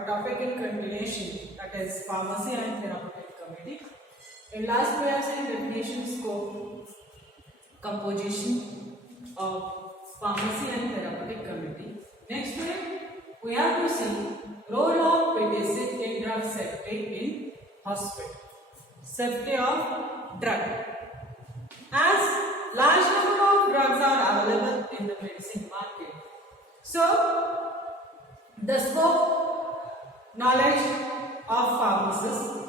our topic in continuation, that is Pharmacy and Therapeutic Committee. In last we have seen definition, scope, composition of Pharmacy and Therapeutic Committee. Next we have to see role of PTC in drug safety in hospital. Safety of drug. As large number of drugs are available in the medicine market, so the scope, knowledge of pharmacists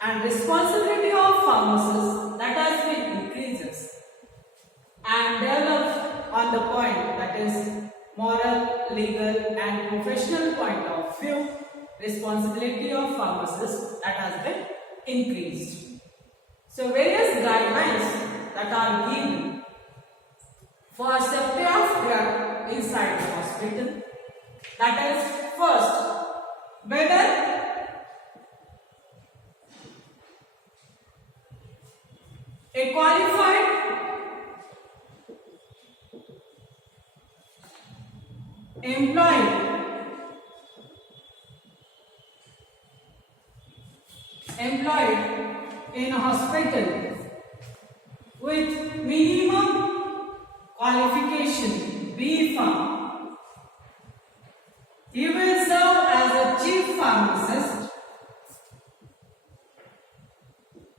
and responsibility of pharmacists that has been increases and developed on the point, that is moral, legal and professional point of view, responsibility of pharmacists that has been increased. So various guidelines that are given for safety of drug inside the hospital. That is, first, whether a qualified employee in a hospital with minimum qualification B Pharm, he will serve as a chief pharmacist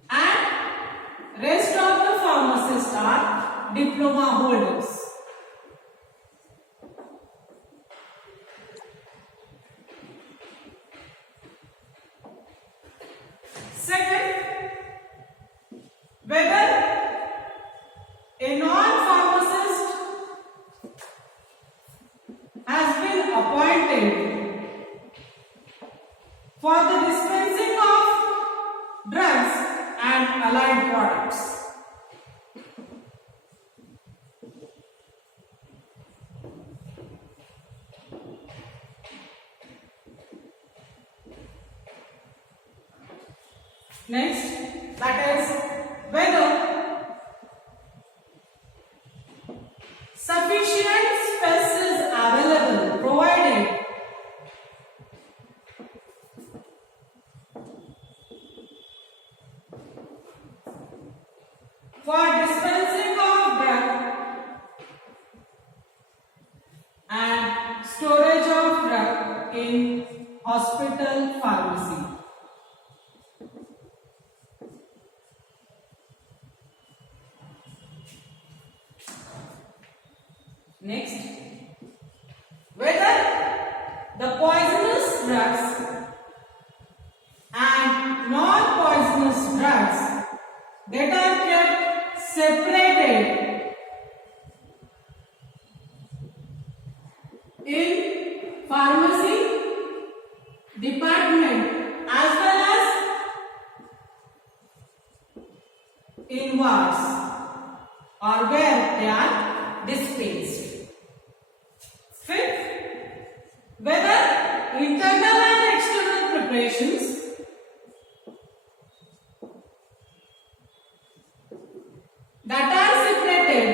and rest of the pharmacists are diploma holders. Second, whether a non-pharmacist has been appointed for the dispensing of drugs and allied products. Next, that is whether sufficient space is available, provided for dispensing of drug and storage of drug in hospital pharmacy. Next, whether the poisonous drugs and non-poisonous drugs that are kept separated in pharmacy department as well as in wards or where they are dispensed. Fifth, whether internal and external preparations that are separated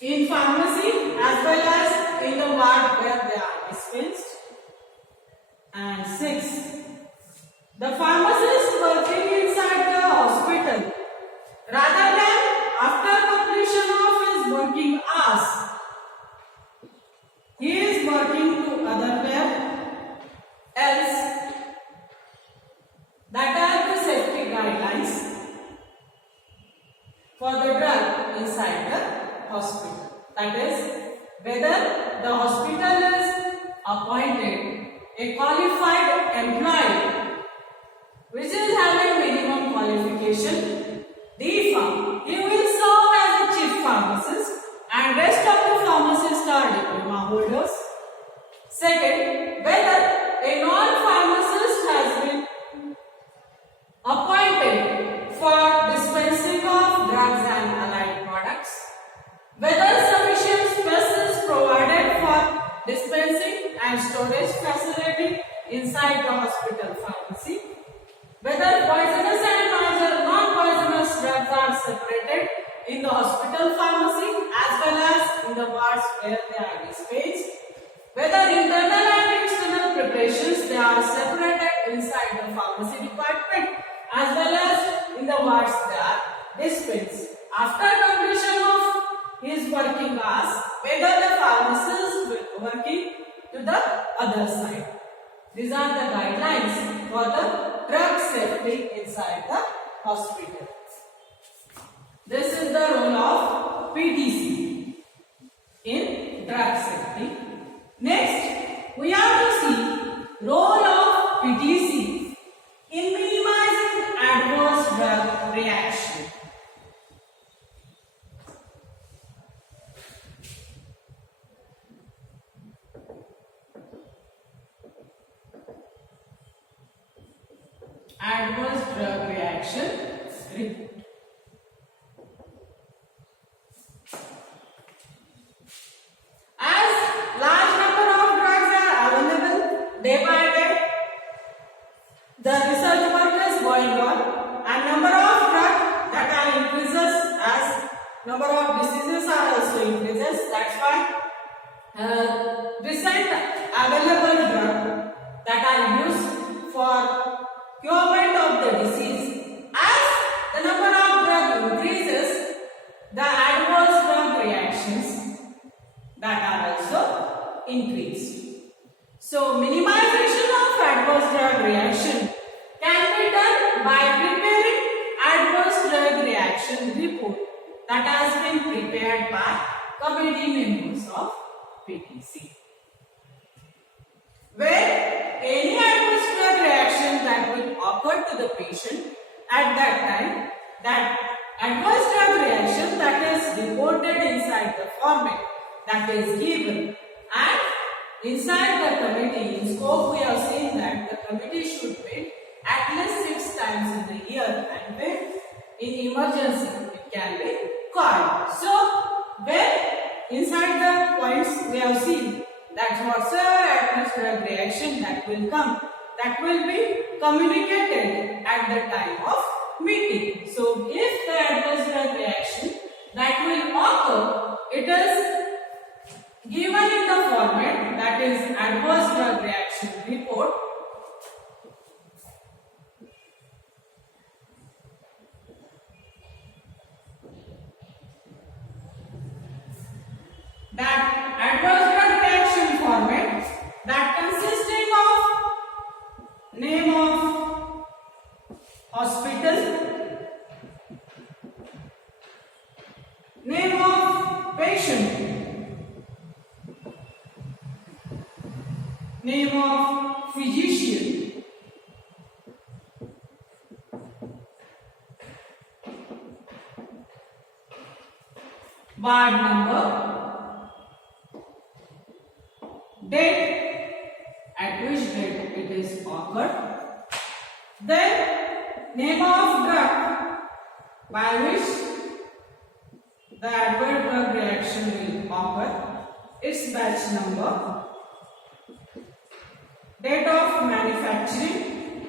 in pharmacy as well as in the ward where they are dispensed. And sixth, the pharmacist working inside the hospital, rather than after completion of his working hours, he is working to otherwhere else. That are the safety guidelines for the drug inside the hospital. That is, whether the hospital is appointed a qualified employee which is having minimum qualification D Pharm, he will serve as a chief pharmacist and rest of the pharmacists are diploma holders. Second, whether a non-pharmacist has been appointed for dispensing of drugs and allied products, whether sufficient space is provided for dispensing and storage facility inside the hospital pharmacy, whether poisonous and non-poisonous drugs are separated in the hospital pharmacy as well as in the wards where they are dispensed, Whether internal and external preparations, they are separated inside the pharmacy department as well as in the wards they are dispensed. After completion of his working hours, whether the pharmacist will working to the other side. These are the guidelines for the drug safety inside the hospital. This is the role of PTC in drug safety. Next, we have to see role of PTC in minimizing adverse drug reaction. Adverse drug reaction report. As large number of drugs are available day by day, the research work is going on and number of drugs that are increases as number of diseases are also increases. That's why recent available drugs that are used for curement of the disease. As the number of drug increases, the adverse drug reactions that are also increased. So minimization of adverse drug reaction can be done by preparing adverse drug reaction report that has been prepared by committee members of PTC. Where any adverse drug reaction that will occur to the patient at that time, that adverse drug reaction that is reported inside the format that is given, and inside the committee in scope we have seen that the committee should meet at least 6 times in the year, and when in emergency it can be called. So when inside the points we have seen that whatsoever adverse drug reaction that will come, that will be communicated at the time of meeting. So if the adverse drug reaction that will occur, it is given in the format that is adverse drug reaction report. That adverse drug reaction format that consisting of name of hospital, name of patient, name of physician, ward number, date at which date it is occurred, then name of drug by which the adverse drug reaction will occur, its batch number, date of manufacturing,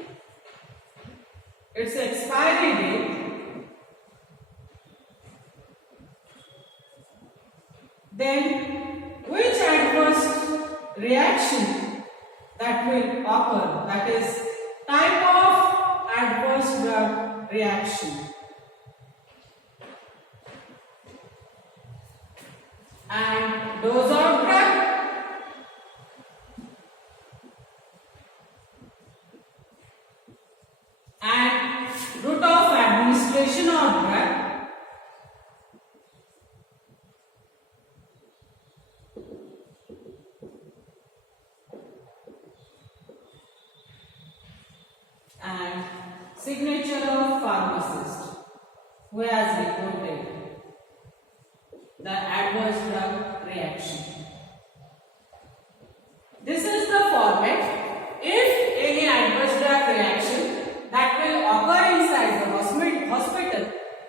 its expiry date, then which adverse reaction that will occur, that is type of adverse drug reaction, and dose of drug, and route of administration of drug, and signature of pharmacist who has reported the adverse drug reaction. This is the format. If any adverse drug reaction that will occur inside the hospital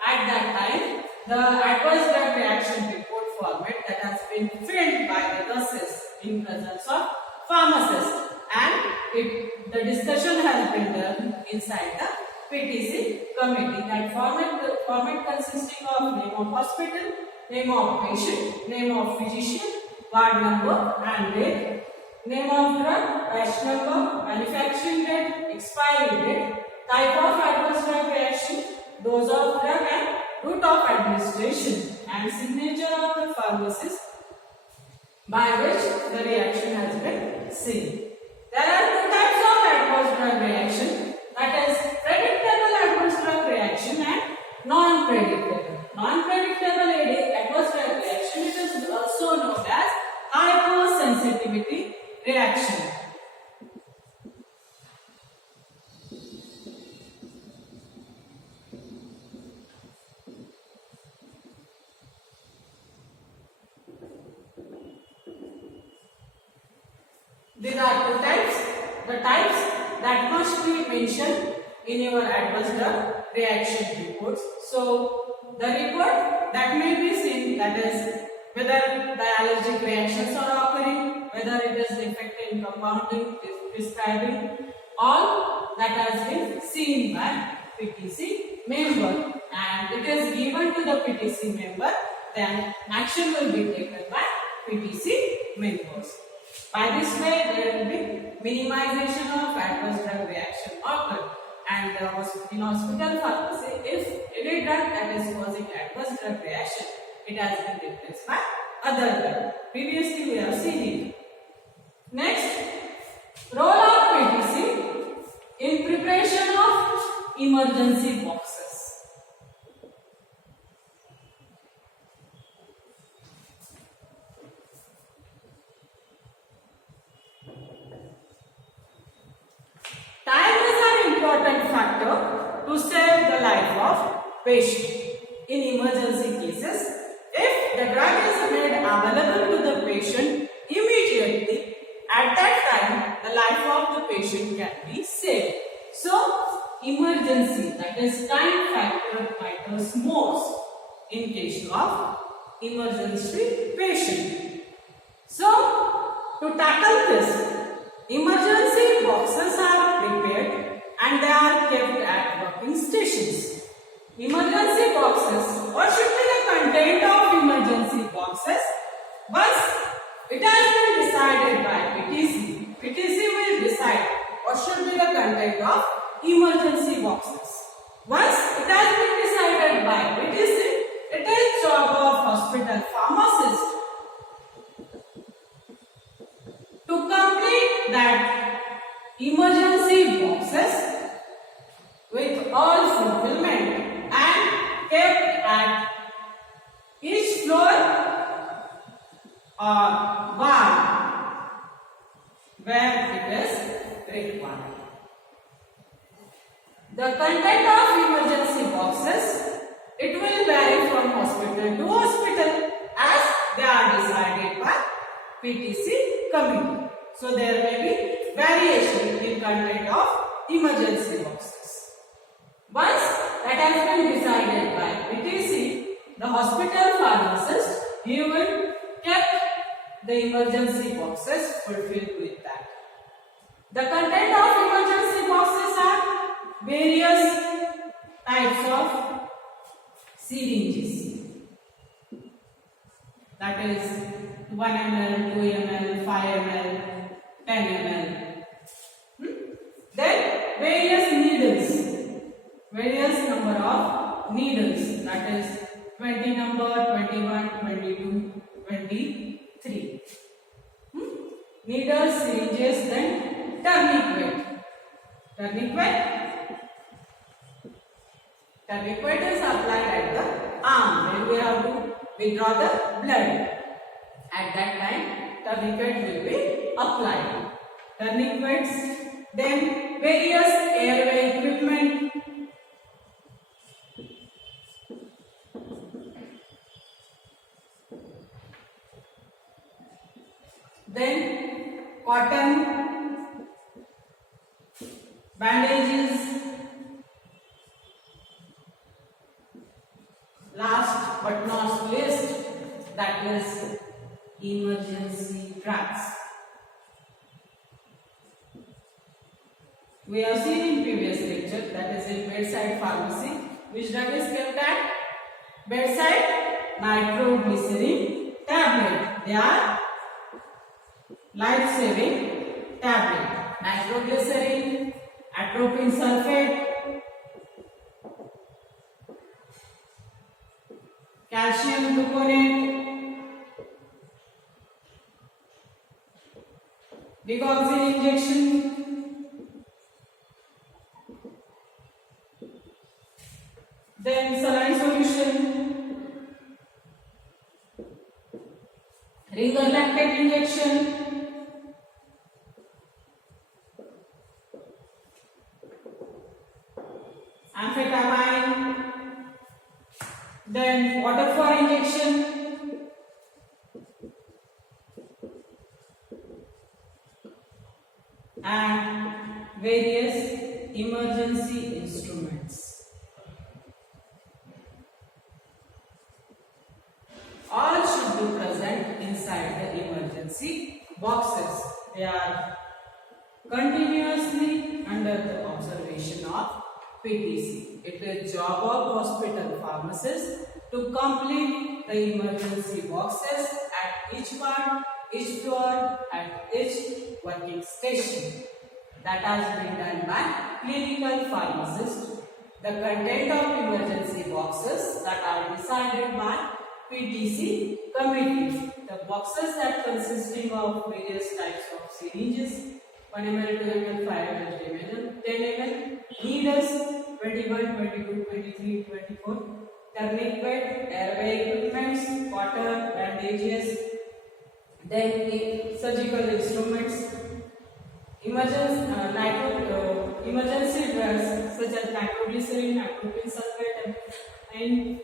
at that time, the adverse drug reaction report format that has been filled by the nurses in presence of pharmacist, and the discussion has been done inside the PTC committee. That format consisting of name of hospital, name of patient, name of physician, ward number and date, name of drug, batch number, manufacturing date, expiry date, type of adverse drug reaction, dose of drug and route of administration, and signature of the pharmacist by which the reaction has been seen. There are two types of adverse drug reaction, that is predictable adverse drug reaction and non-predictable. Non-predictable adverse drug reaction, it is also known as hypersensitivity reaction. There are two types. The types that must be mentioned in your adverse drug reaction reports. So, the report that may be seen, that is whether the allergic reactions are occurring, whether it is defect in compounding, prescribing, all that has been seen by PTC member, and it is given to the PTC member, then action will be taken by PTC members. By this way, there will be minimization of adverse drug reaction occur, and in hospital pharmacy, if any drug that is causing adverse drug reaction, it has been replaced by other drug. Previously, we have seen it. Next, role of PTC in preparation of emergency boxes. Time is an important factor to save the life of patient. In emergency cases, if the drug is made available to the patient immediately, at that time the life of the patient can be saved. So, emergency, that is time factor, matters most in case of emergency patient. So, to tackle this, emergency boxes are prepared and they are kept at working stations. Emergency boxes, what should be the content of emergency boxes? Once it has been decided by PTC, PTC will decide what should be the content of emergency boxes. Once it has been decided by PTC, it is job of hospital pharmacist to complete that emergency boxes with all fulfillment and kept at each floor or bar where it is required. The content of emergency boxes, it will vary from hospital to hospital as they are decided by PTC committee. So there may be variation in content of emergency boxes. Once that has been decided by PTC, the hospital pharmacist, he will keep the emergency boxes fulfilled with that. The content of emergency boxes are various types of syringes. That is 1 ml, 2 ml, 5 ml, 10 ml. Then various needles, various number of needles, that is 20 number, 21, 22, 23. Needles, syringes, then tourniquet. Tourniquet is applied at the arm when we have to withdraw the blood. At that time, tourniquet will be applied. Tourniquets, then various airway equipment. Then cotton, bandages. Last but not least, that is emergency drugs. We have seen in previous lecture, that is in bedside pharmacy. Which drug is kept at bedside? Nitroglycerin tablet. They are life-saving tablet. Nitroglycerin, atropine sulfate, calcium gluconate, digoxin injection, then saline solution, ringer lactate injection, amphetamine, then water for injection, and various emergency instruments. All should be present inside the emergency boxes. They are continuously under the observation of PTC. It is job of hospital pharmacist to complete the emergency boxes at each ward, each floor, at each working station. That has been done by clinical pharmacist. The content of emergency boxes that are decided by PTC committee. The boxes that consisting of various types of syringes, 1 ml, 2 ml, 5 ml, 10 ml, 10 ml, needles 21, 22, 23, 24, tourniquet, airway equipments, water, bandages, then surgical instruments, emergency drugs such as nitroglycerin, atropine sulfate, and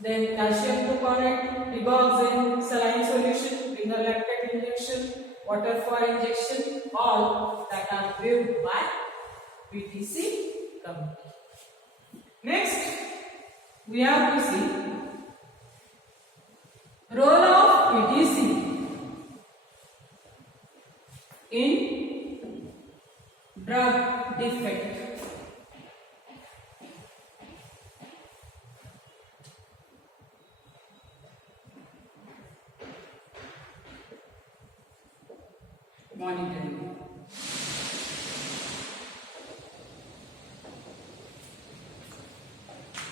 then calcium gluconate, digoxin, saline solution, ringer lactate injection, water for injection, all that are viewed by PTC committee. Next, we have to see role of PTC in drug defect. Monitoring.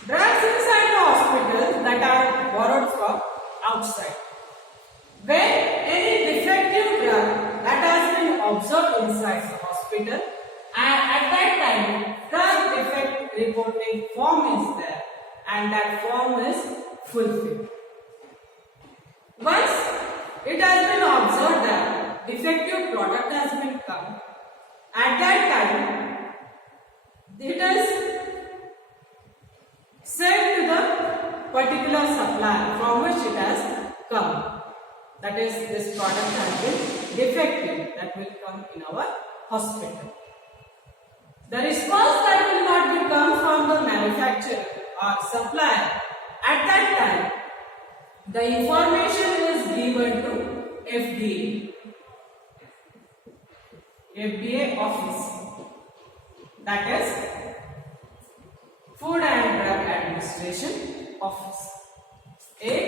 Drugs inside the hospital that are borrowed from outside. When any defective drug that has been observed inside the hospital, and at that time drug defect reporting form is there, and that form is fulfilled. Once it has been observed that defective product has been come, at that time it is sent to the particular supplier from which it has come. That is, this product has been defective, that will come in our hospital. The response that will not be come from the manufacturer or supplier, at that time the information is given to FDA office, that is Food and Drug Administration office. If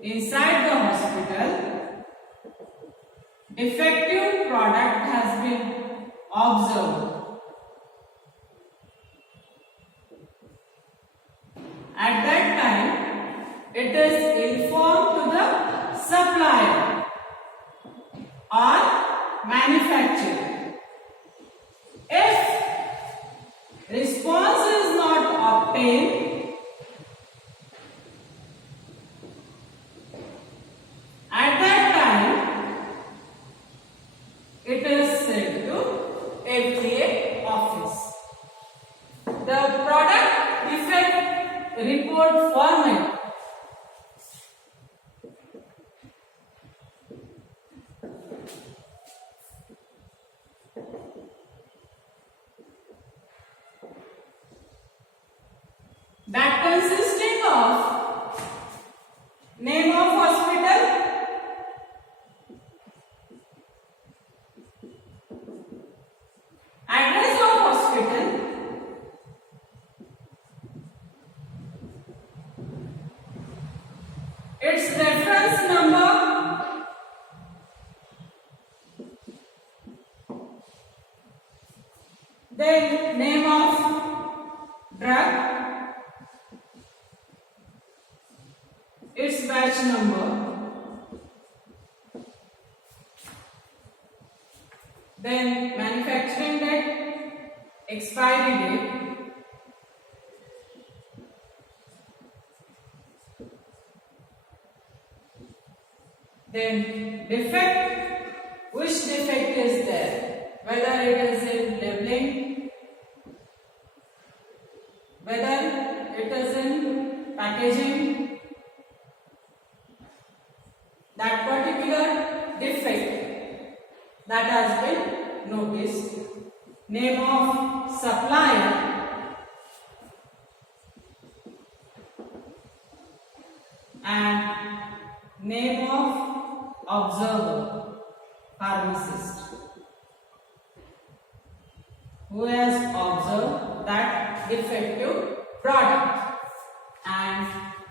inside the hospital defective product has been observed, at that time it is informed to the supplier or manufacturer. If response is not obtained, at that time it is sent to FDA office. The product defect report format that consisting of name of hospital, address of hospital, its reference number, Then name of drug, its batch number, then manufacturing date, expiry date, then defect, which defect is there, whether it is in labeling, whether it is in packaging, that particular defect that has been noticed, name of supplier and name of observer, pharmacist, who has observed that defective product, and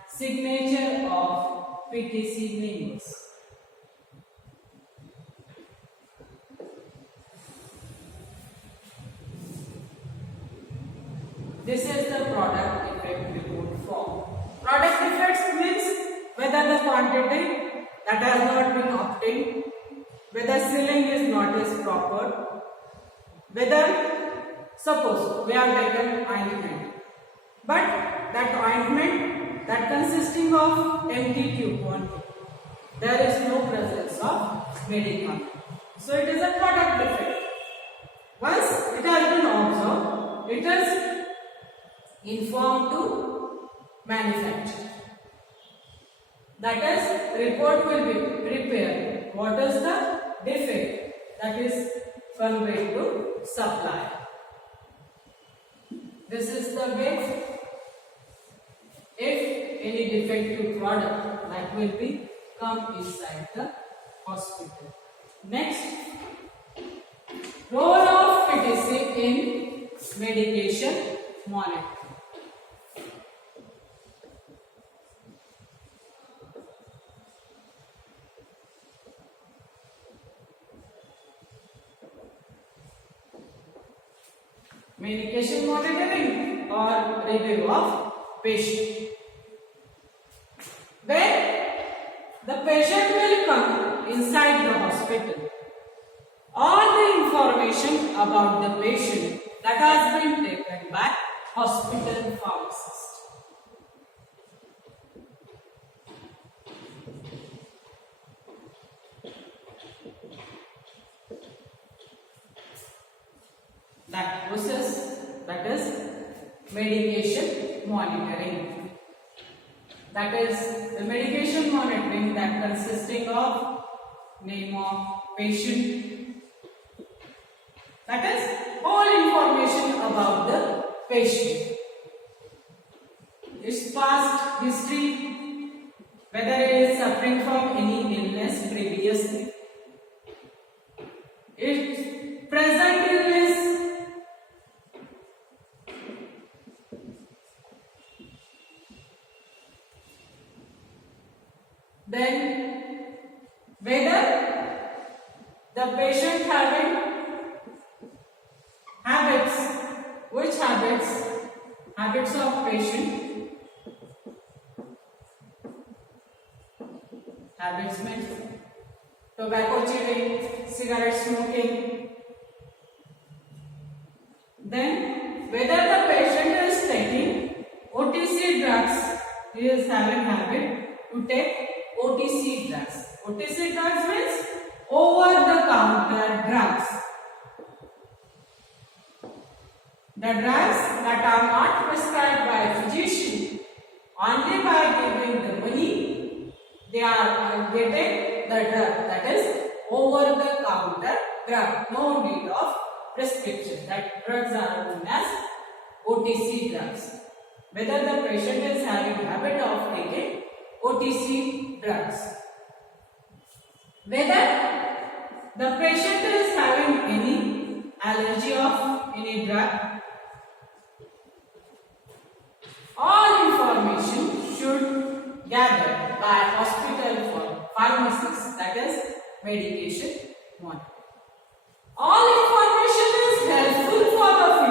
signature of PTC names. This is the product defect report form. Product defects means whether the quantity that has not been obtained, whether sealing is not as proper, whether suppose we have taken ointment, but that ointment that consisting of empty tube quantity, there is no presence of medicament. So it is a product defect. Once it has been observed, it is informed to manufacturer. That is, report will be prepared. What is the defect that is conveyed to supplier. This is the way if any defective product that will be come inside the hospital. Next, role of PTC in medication monitoring. Medication monitoring or review of patient. When the patient will come inside the hospital, all the information about the patient that has been taken by hospital pharmacist. That process, that is medication monitoring. That is the medication monitoring that consisting of name of patient, that is all information about the patient, its past history, whether it is suffering from any illness previously, its present illness, then whether the patient having habits, which habits of patient, habits means tobacco chewing, cigarette smoking, then whether the patient is taking OTC drugs, he is having habit to take OTC drugs. OTC drugs means over-the-counter drugs. The drugs that are not prescribed by physician, only by giving the money, they are getting the drug, that is over-the-counter drug. No need of prescription. That drugs are known as OTC drugs. Whether the patient is having habit of taking OTC drugs, whether the patient is having any allergy of any drug, all information should gather by hospital for pharmacists, that is medication monitoring. All information is helpful for the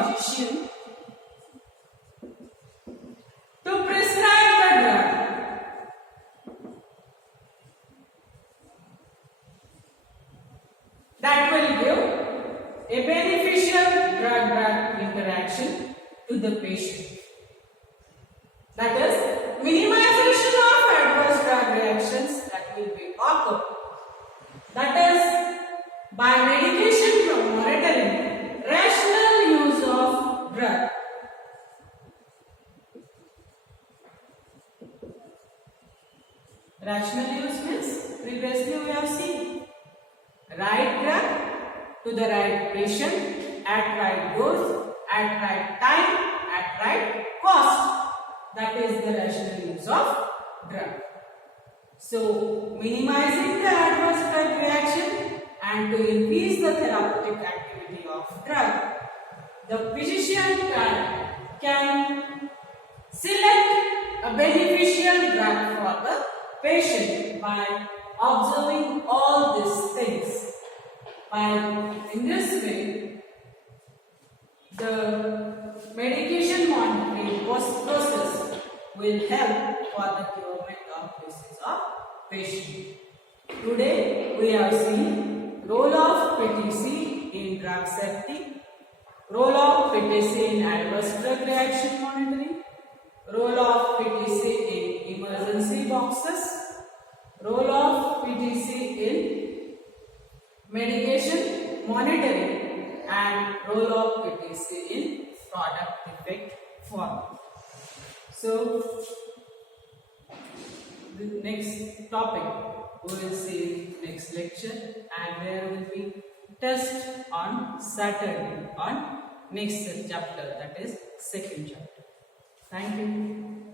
the patient. That is, minimization of adverse drug reactions that will be occur. That is, by medication monitoring, rational use of drug. Rational use means previously we have seen right drug to the right patient at right dose, at right time, at right cost. That is the rational use of drug. So, minimizing the adverse drug reaction and to increase the therapeutic activity of drug, the physician can select a beneficial drug for the patient by observing all these things. In this way, the medication monitoring process will help for the curement of disease of patient. Today we have seen role of PTC in drug safety, role of PTC in adverse drug reaction monitoring, role of PTC in emergency boxes, role of PTC in medication monitoring, and role of PTC in product defect form. So, the next topic we will see next lecture, and there will be test on Saturday on next chapter, that is second chapter. Thank you.